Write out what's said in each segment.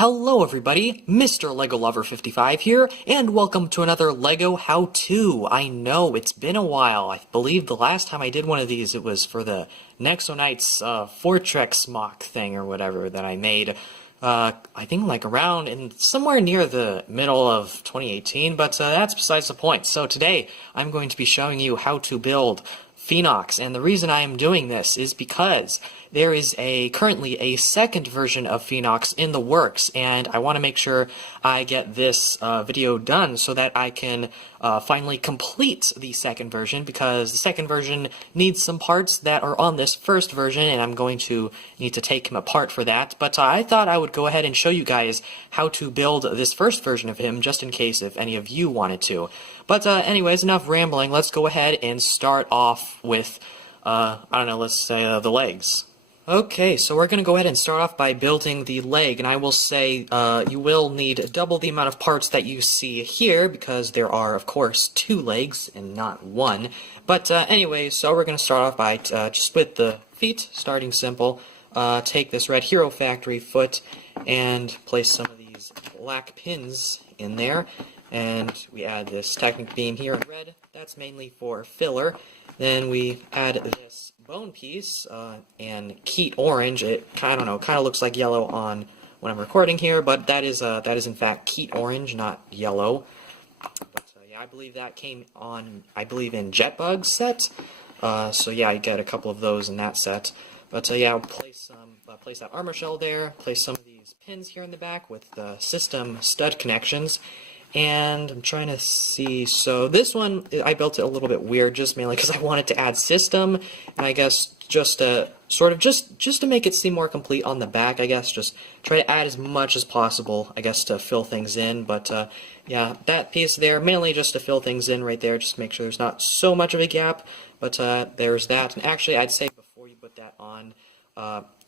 Hello everybody, Mr. Lego Lover 55 here, and welcome to another Lego how-to. I know, it's been a while. I believe the last time I did one of these, it was for the Nexonite's Fortrex MoC thing or whatever that I made. I think like around in somewhere near the middle of 2018, but that's besides the point. So today, I'm going to be showing you how to build Phoenox, and the reason I am doing this is because there is currently a second version of Phoenox in the works, and I want to make sure I get this video done so that I can finally complete the second version, because the second version needs some parts that are on this first version, and I'm going to need to take him apart for that. But I thought I would go ahead and show you guys how to build this first version of him, just in case if any of you wanted to. But anyways, enough rambling. Let's go ahead and start off with, I don't know, let's say the legs. Okay, so we're going to go ahead and start off by building the leg, and I will say you will need double the amount of parts that you see here, because there are, of course, 2 legs and not 1. But anyway, so we're going to start off by just with the feet, starting simple. Take this red Hero Factory foot and place some of these black pins in there, and we add this Technic beam here in red. That's mainly for filler. Then we add this bone piece and Keat orange. It I don't know, kind of looks like yellow on when I'm recording here, but that is in fact Keat orange, not yellow. But yeah, I believe that came on, I believe, in Jetbug's set. So yeah, you get a couple of those in that set. But yeah, place that armor shell there. Place some of these pins here in the back with the system stud connections. And I'm trying to see, so this one, I built it a little bit weird, just mainly because I wanted to add system, and I guess just to make it seem more complete on the back, I guess, just try to add as much as possible, I guess, to fill things in. But yeah, that piece there, mainly just to fill things in right there, just make sure there's not so much of a gap. But there's that, and actually, I'd say before you put that on,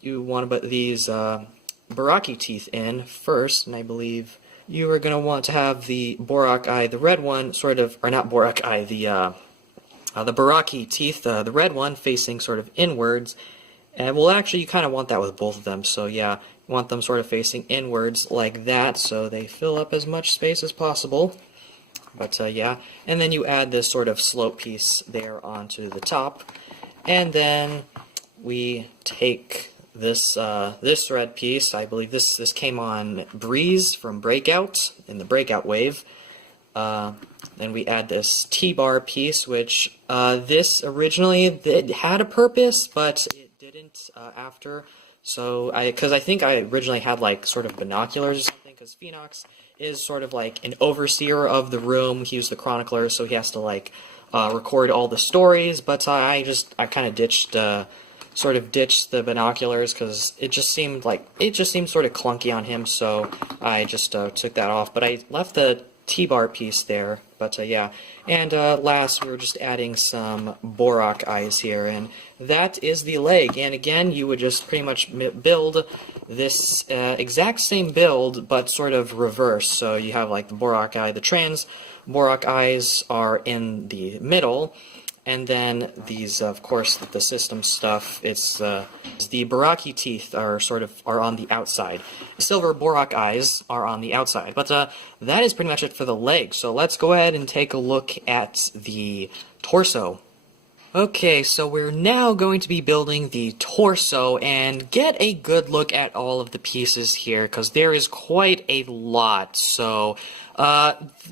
you want to put these Baraki teeth in first, and I believe you are going to want to have the Borak eye, the red one, sort of, or not Borak eye, the Baraki teeth, the red one, facing sort of inwards. And well, actually, you kind of want that with both of them, so yeah, you want them sort of facing inwards like that, so they fill up as much space as possible. But yeah, and then you add this sort of slope piece there onto the top, and then we take this this thread piece. I believe this came on Breeze from Breakout in the Breakout wave. Then we add this T-bar piece, which this originally it had a purpose, but it didn't after. So because I think I originally had like sort of binoculars or something, because Phoenox is sort of like an overseer of the room. He was the chronicler, so he has to like record all the stories. But I kind of ditched the binoculars because it just seemed sort of clunky on him, so I just took that off. But I left the T-bar piece there. But yeah, and last we were just adding some Borak eyes here, and that is the leg. And again, you would just pretty much build this exact same build, but sort of reverse. So you have like the Borak eye, the trans Borak eyes are in the middle. And then these, of course, the system stuff, it's the Baraki teeth are on the outside. The silver Borak eyes are on the outside. But that is pretty much it for the legs. So let's go ahead and take a look at the torso. Okay, so we're now going to be building the torso and get a good look at all of the pieces here, because there is quite a lot. So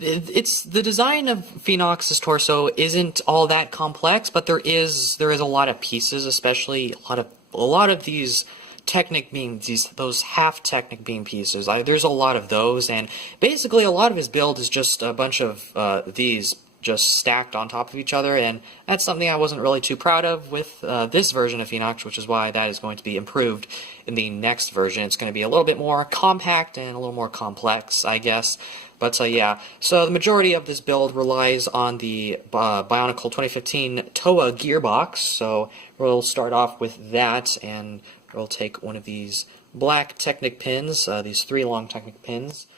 it's the design of Phoenox's torso isn't all that complex, but there is a lot of pieces, especially a lot of these Technic beams, those half Technic beam pieces. There's a lot of those, and basically a lot of his build is just a bunch of these just stacked on top of each other, and that's something I wasn't really too proud of with this version of Phoenox, which is why that is going to be improved in the next version. It's going to be a little bit more compact and a little more complex, I guess. But yeah, so the majority of this build relies on the Bionicle 2015 TOA gearbox, so we'll start off with that, and we'll take one of these black Technic pins, these 3 long Technic pins,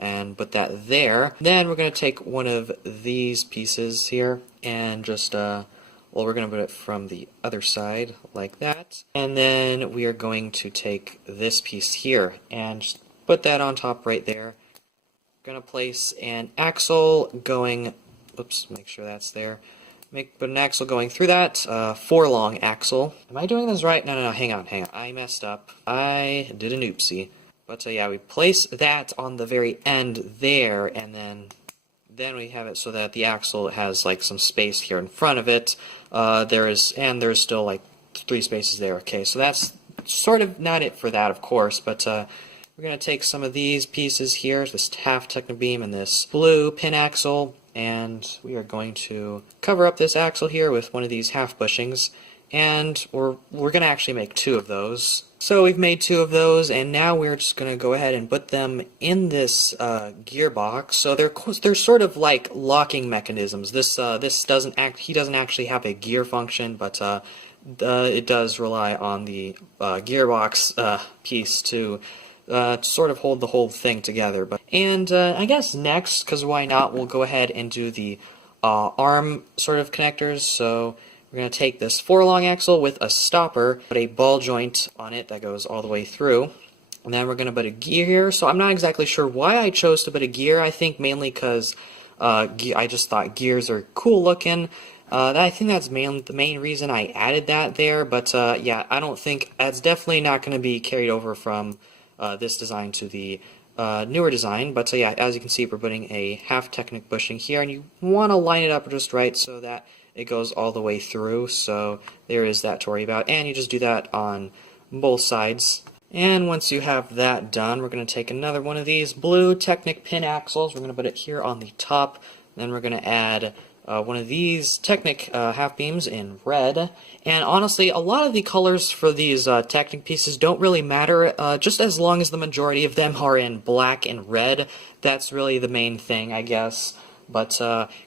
and put that there. Then we're going to take one of these pieces here and just, well, we're going to put it from the other side like that. And then we are going to take this piece here and just put that on top right there. Gonna place an axle going, oops, make sure that's there. Put an axle going through that, 4-long axle. Am I doing this right? No, hang on. I messed up. I did an oopsie. But yeah, we place that on the very end there, and then we have it so that the axle has like some space here in front of it. There's still like 3 spaces there. Okay, so that's sort of not it for that, of course, but we're going to take some of these pieces here, this half Technobeam and this blue pin axle, and we are going to cover up this axle here with one of these half bushings, and we're going to actually make 2 of those. So we've made 2 of those, and now we're just going to go ahead and put them in this gearbox. So they're sort of like locking mechanisms. He doesn't actually have a gear function, but it does rely on the gearbox piece to sort of hold the whole thing together. And I guess next, because why not, we'll go ahead and do the arm sort of connectors. So we're going to take this 4-long axle with a stopper, put a ball joint on it that goes all the way through, and then we're going to put a gear here. So I'm not exactly sure why I chose to put a gear. I think mainly because I just thought gears are cool looking. I think that's the main reason I added that there, but yeah, I don't think that's definitely not going to be carried over from this design to the newer design. But yeah, as you can see, we're putting a half Technic bushing here, and you want to line it up just right so that it goes all the way through. So there is that to worry about, and you just do that on both sides. And once you have that done, we're going to take another one of these blue Technic pin axles. We're going to put it here on the top. Then we're going to add one of these Technic half beams in red. And honestly, a lot of the colors for these Technic pieces don't really matter, just as long as the majority of them are in black and red. That's really the main thing, I guess. But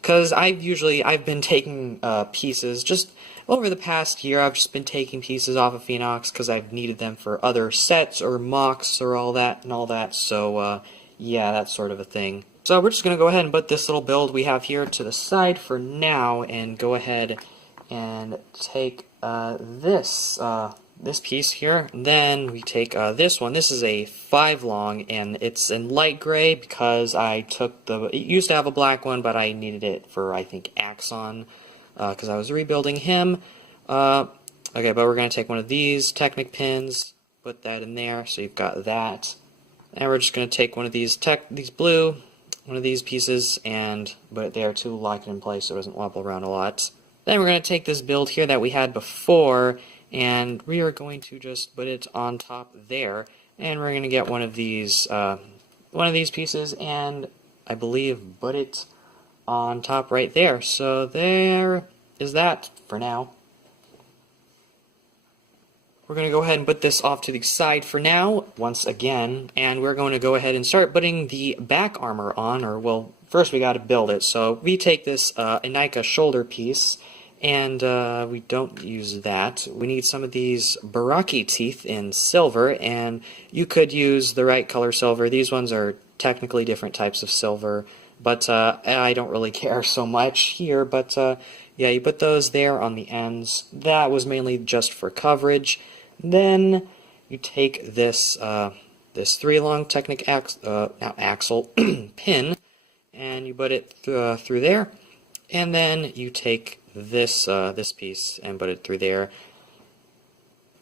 because I've been taking pieces just over the past year. I've just been taking pieces off of Phoenox because I've needed them for other sets or MoCs or all that. So yeah, that's sort of a thing. So we're just going to go ahead and put this little build we have here to the side for now, and go ahead and take this piece here. Then we take this one. This is a 5-long, and it's in light gray because it used to have a black one, but I needed it for, I think, Axon, because I was rebuilding him. Okay, but we're going to take one of these Technic pins, put that in there, so you've got that. And we're just going to take one of these one of these pieces, and put it there to lock it in place so it doesn't wobble around a lot. Then we're going to take this build here that we had before, and we are going to just put it on top there, and we're going to get one of these pieces, and I believe put it on top right there. So there is that for now. We're going to go ahead and put this off to the side for now, once again, and we're going to go ahead and start putting the back armor on, or, well, first we got to build it. So we take this Bionicle shoulder piece, and we don't use that. We need some of these Baraki teeth in silver, and you could use the right color silver. These ones are technically different types of silver, but I don't really care so much here. But yeah, you put those there on the ends. That was mainly just for coverage. Then you take this 3-long Technic axle pin, and you put it through there, and then you take this piece and put it through there.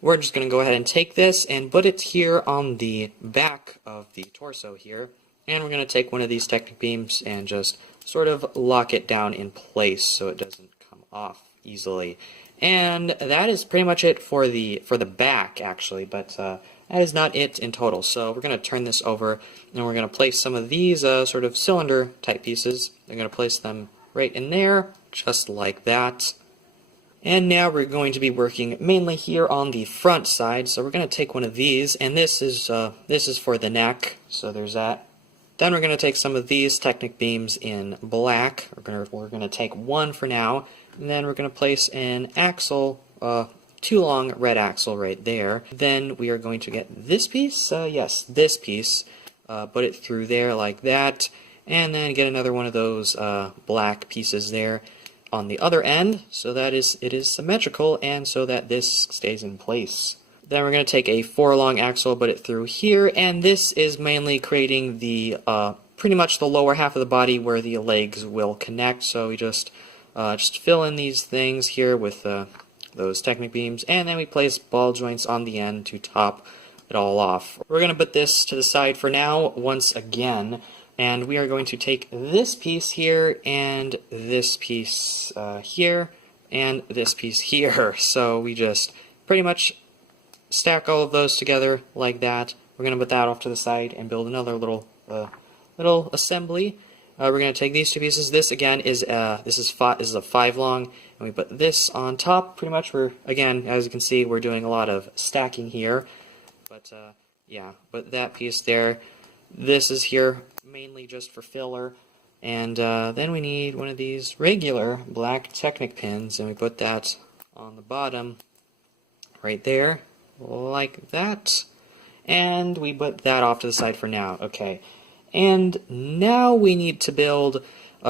We're just going to go ahead and take this and put it here on the back of the torso here, and we're going to take one of these Technic beams and just sort of lock it down in place so it doesn't come off easily. And that is pretty much it for the back, actually, but that is not it in total. So we're going to turn this over, and we're going to place some of these sort of cylinder type pieces. I'm going to place them right in there, just like that. And now we're going to be working mainly here on the front side. So we're going to take one of these, and this is for the neck. So there's that. Then we're going to take some of these Technic beams in black. We're going to take one for now. And then we're going to place an axle, 2-long red axle right there. Then we are going to get this piece, yes, this piece, put it through there like that, and then get another one of those black pieces there on the other end, so that it is symmetrical, and so that this stays in place. Then we're going to take a 4-long axle, put it through here, and this is mainly creating the pretty much the lower half of the body where the legs will connect. So we just fill in these things here with those Technic beams, and then we place ball joints on the end to top it all off. We're going to put this to the side for now once again, and we are going to take this piece here and this piece here and this piece here. So we just pretty much stack all of those together like that. We're going to put that off to the side and build another little assembly. We're going to take these two pieces. This again is this is a 5-long, and we put this on top. Pretty much, we're again, as you can see, we're doing a lot of stacking here. But yeah, but that piece there. This is here mainly just for filler, and then we need one of these regular black Technic pins, and we put that on the bottom, right there, like that. And we put that off to the side for now. Okay. And now we need to build,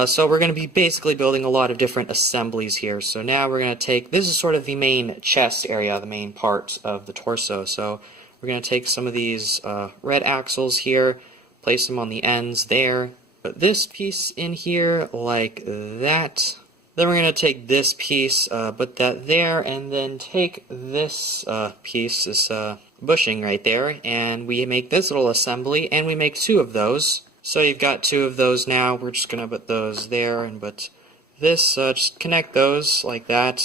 so we're going to be basically building a lot of different assemblies here. So now we're going to take, this is sort of the main chest area, the main part of the torso. So we're going to take some of these red axles here, place them on the ends there, put this piece in here like that. Then we're going to take this piece, put that there, and then take this piece, this bushing right there, and we make this little assembly, and we make 2 of those. So you've got 2 of those now. We're just going to put those there and put this, just connect those like that.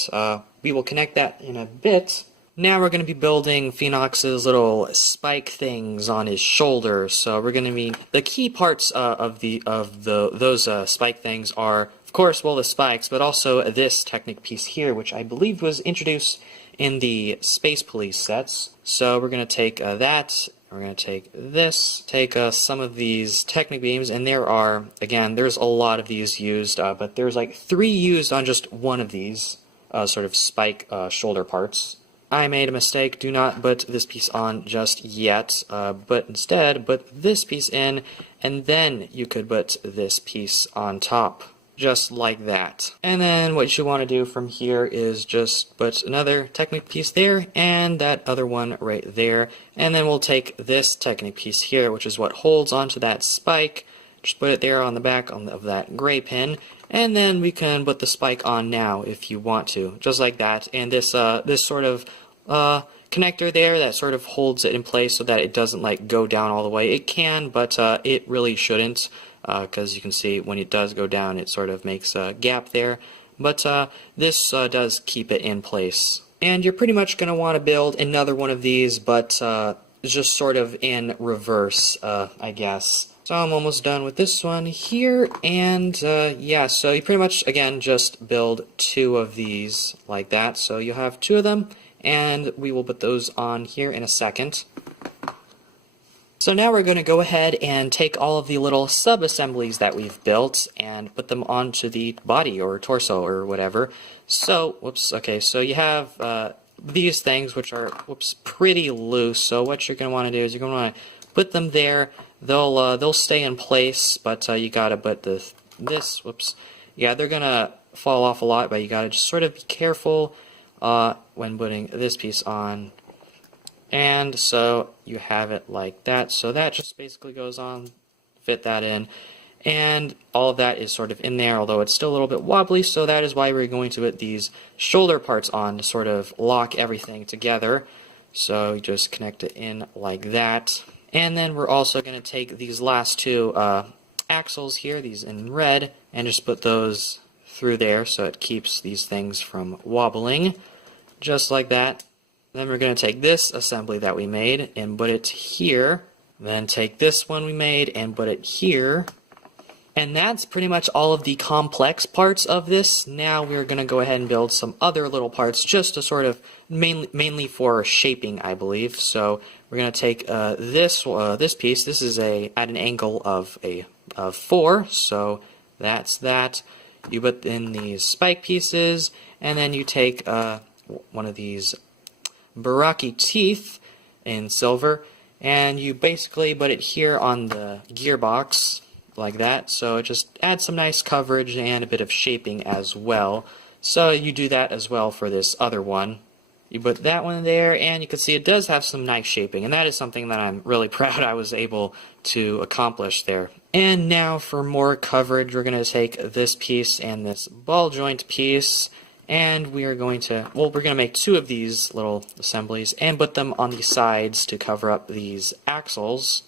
We will connect that in a bit. Now we're going to be building Phoenox's little spike things on his shoulder. So we're going to be, the key parts of those spike things are, of course, well, the spikes, but also this Technic piece here, which I believe was introduced in the Space Police sets. So we're going to take that, we're going to take this, take some of these Technic beams, and there are, again, there's a lot of these used, but there's like 3 used on just one of these sort of spike shoulder parts. I made a mistake. Do not put this piece on just yet, but instead put this piece in, and then you could put this piece on top, just like that. And then what you want to do from here is just put another Technic piece there, and that other one right there, and then we'll take this Technic piece here, which is what holds onto that spike. Just put it there on the back of that gray pin, and then we can put the spike on now if you want to, just like that. And this this sort of connector there that sort of holds it in place so that it doesn't like go down all the way. It can, but it really shouldn't, because you can see when it does go down, it sort of makes a gap there. But this does keep it in place. And you're pretty much going to want to build another one of these, but just sort of in reverse, I guess. So I'm almost done with this one here, and yeah, so you pretty much, again, just build 2 of these like that. So you have 2 of them, and we will put those on here in a second. So now we're going to go ahead and take all of the little sub-assemblies that we've built and put them onto the body or torso or whatever. So, whoops, okay, so you have these things which are, whoops, pretty loose. So what you're going to want to do is you're going to want to put them there. They'll stay in place, but you gotta put this, whoops, yeah, they're gonna fall off a lot, but you gotta just sort of be careful when putting this piece on. And so you have it like that. So that just basically goes on, fit that in, and all of that is sort of in there, although it's still a little bit wobbly. So that is why we're going to put these shoulder parts on to sort of lock everything together. So you just connect it in like that. And then we're also going to take these last 2 axles here, these in red, and just put those through there so it keeps these things from wobbling, just like that. Then we're going to take this assembly that we made and put it here, then take this one we made and put it here. And that's pretty much all of the complex parts of this. Now we're going to go ahead and build some other little parts just to sort of, mainly for shaping, I believe. So we're going to take this piece. This is at an angle of 4, so that's that. You put in these spike pieces, and then you take one of these Baraki teeth in silver, and you basically put it here on the gearbox, like that, so it just adds some nice coverage and a bit of shaping as well. So you do that as well for this other one. You put that one there, and you can see it does have some nice shaping, and that is something that I'm really proud I was able to accomplish there. And now for more coverage, we're going to take this piece and this ball joint piece, and we are going to, well, we're going to make two of these little assemblies and put them on the sides to cover up these axles.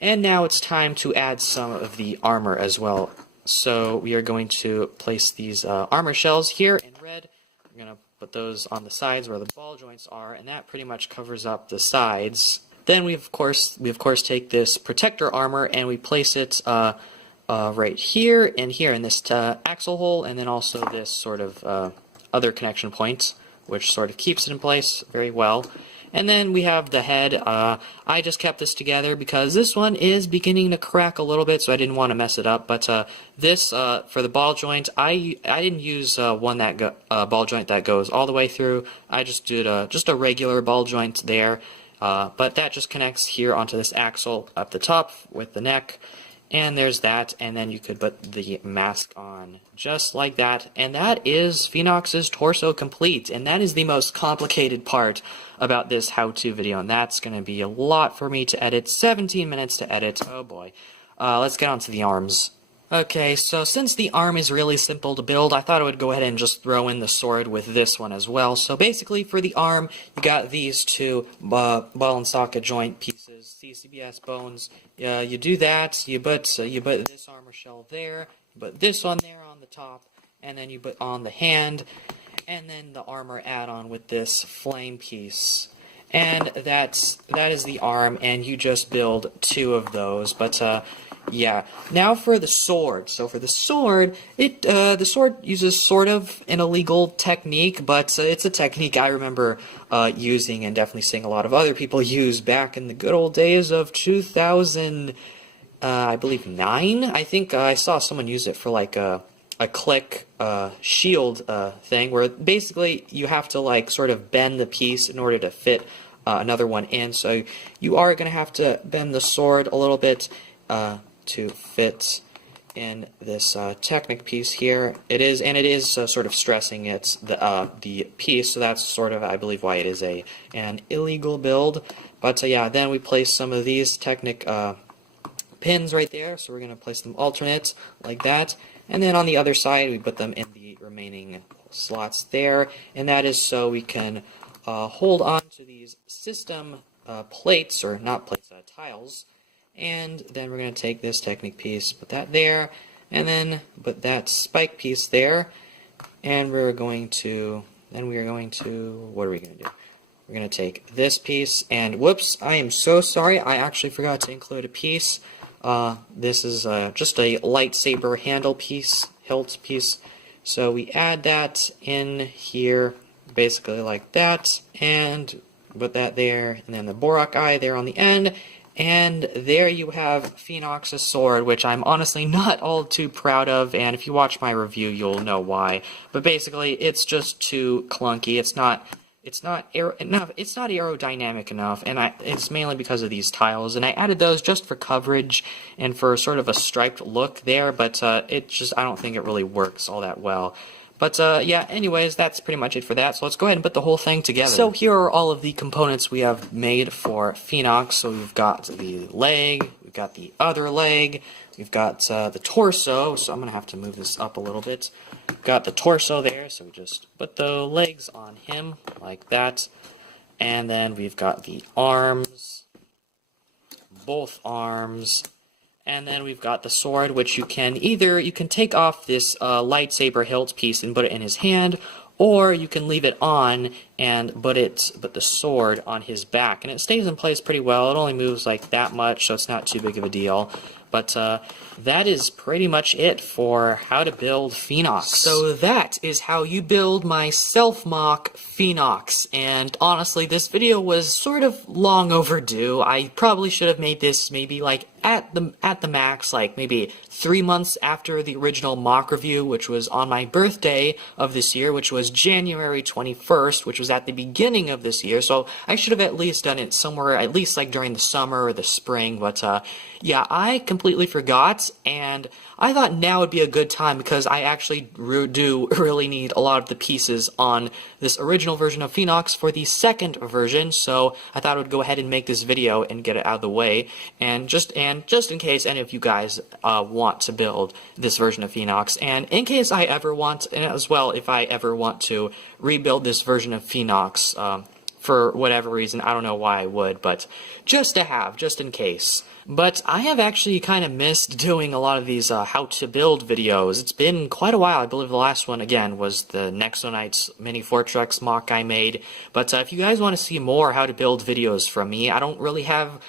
And now it's time to add some of the armor as well. So we are going to place these armor shells here in red. We're going to put those on the sides where the ball joints are, and that pretty much covers up the sides. Then we of course take this protector armor and we place it right here and here in this axle hole, and then also this sort of other connection point, which sort of keeps it in place very well. And then we have the head. I just kept this together because this one is beginning to crack a little bit, so I didn't want to mess it up. But this, for the ball joint, I didn't use one that ball joint that goes all the way through. I just did just a regular ball joint there. But that just connects here onto this axle up the top with the neck. And there's that, and then you could put the mask on just like that. And that is Phoenox's torso complete, and that is the most complicated part about this how-to video, and that's going to be a lot for me to edit. 17 minutes to edit, oh boy. Let's get on to the arms. Okay, so since the arm is really simple to build, I thought I would go ahead and just throw in the sword with this one as well. So basically for the arm, you got these two ball and socket joint pieces, CCBS bones. You do that, you put this armor shell there, you put this one there on the top, and then you put on the hand, and then the armor add-on with this flame piece. And that is the arm, and you just build two of those, but yeah. Now for the sword. So for the sword, the sword uses sort of an illegal technique, but it's a technique I remember using and definitely seeing a lot of other people use back in the good old days of 2000, I believe 9. I think I saw someone use it for like a click shield thing, where basically you have to like sort of bend the piece in order to fit another one in. So you are going to have to bend the sword a little bit to fit in this Technic piece here. It is sort of stressing it's the piece, so that's sort of, I believe, why it is an illegal build. But yeah, then we place some of these Technic pins right there, so we're going to place them alternate like that, and then on the other side we put them in the remaining slots there, and that is so we can hold on to these system plates, or not plates, tiles. And then we're going to take this Technic piece, put that there, and then put that spike piece there, and we're going to, what are we going to do? We're going to take this piece, and whoops, I am so sorry, I actually forgot to include a piece. This is just a lightsaber handle piece, hilt piece, so we add that in here, basically like that, and put that there, and then the Borak eye there on the end. And there you have Phoenox's sword, which I'm honestly not all too proud of, and if you watch my review, you'll know why. But basically, it's just too clunky. It's not aerodynamic enough, and it's mainly because of these tiles. And I added those just for coverage and for sort of a striped look there, but I don't think it really works all that well. But yeah, anyways, that's pretty much it for that, so let's go ahead and put the whole thing together. So here are all of the components we have made for Phoenox. So we've got the leg, we've got the other leg, we've got the torso, so I'm going to have to move this up a little bit. We've got the torso there, so we just put the legs on him, like that. And then we've got the arms, both arms. And then we've got the sword, which you can take off this lightsaber hilt piece and put it in his hand, or you can leave it on and put the sword on his back, and it stays in place pretty well. It only moves like that much, so it's not too big of a deal. But that is pretty much it for how to build Phoenox. So that is how you build my self-MoC Phoenox. And honestly, this video was sort of long overdue. I probably should have made this maybe like at the max, like maybe 3 months after the original MoC review, which was on my birthday of this year, which was January 21st, which was at the beginning of this year, so I should have at least done it somewhere, at least like during the summer or the spring, but yeah, I completely forgot, and I thought now would be a good time because I actually do really need a lot of the pieces on this original version of Phoenox for the second version, so I thought I would go ahead and make this video and get it out of the way, and just in case any of you guys want to build this version of Phoenox, and in case I ever want, and as well if I ever want to rebuild this version of Phoenox, for whatever reason, I don't know why I would, but just to have, just in case. But I have actually kind of missed doing a lot of these how to build videos. It's been quite a while. I believe the last one, again, was the Nexonites mini Fortrex MoC I made. But if you guys want to see more how to build videos from me, I don't really have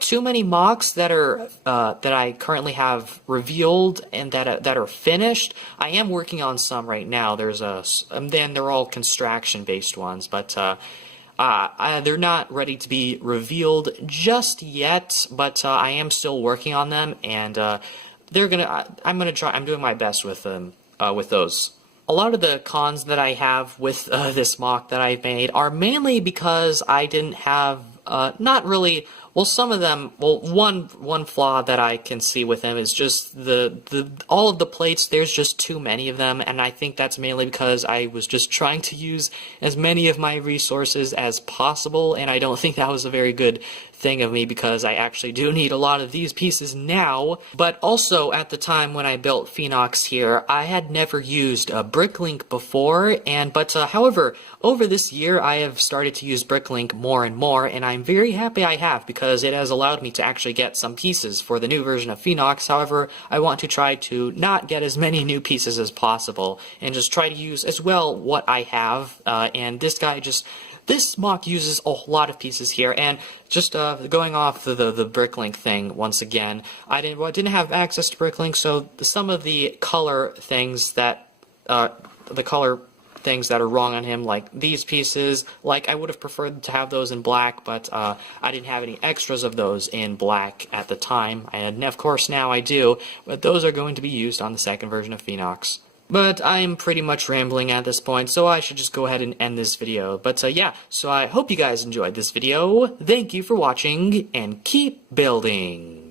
too many MoCs that are that I currently have revealed and that are finished. I am working on some right now. There's and then they're all construction-based ones, but they're not ready to be revealed just yet, but I am still working on them, and I'm doing my best with them, with those. A lot of the cons that I have with this MoC that I've made are mainly because I didn't have, not really. Well, some of them. Well, one flaw that I can see with them is just all of the plates. There's just too many of them, and I think that's mainly because I was just trying to use as many of my resources as possible, and I don't think that was a very good thing of me because I actually do need a lot of these pieces now. But also at the time when I built Phoenox here, I had never used a Bricklink before, but however, over this year I have started to use Bricklink more and more, and I'm very happy I have because it has allowed me to actually get some pieces for the new version of Phoenox. However, I want to try to not get as many new pieces as possible and just try to use as well what I have, and this MoC uses a lot of pieces here, and just going off the Bricklink thing once again, I didn't have access to Bricklink, so some of the color things that are wrong on him, like these pieces, like I would have preferred to have those in black, but I didn't have any extras of those in black at the time, and of course now I do, but those are going to be used on the second version of Phoenox. But I'm pretty much rambling at this point, so I should just go ahead and end this video. But yeah, so I hope you guys enjoyed this video. Thank you for watching, and keep building!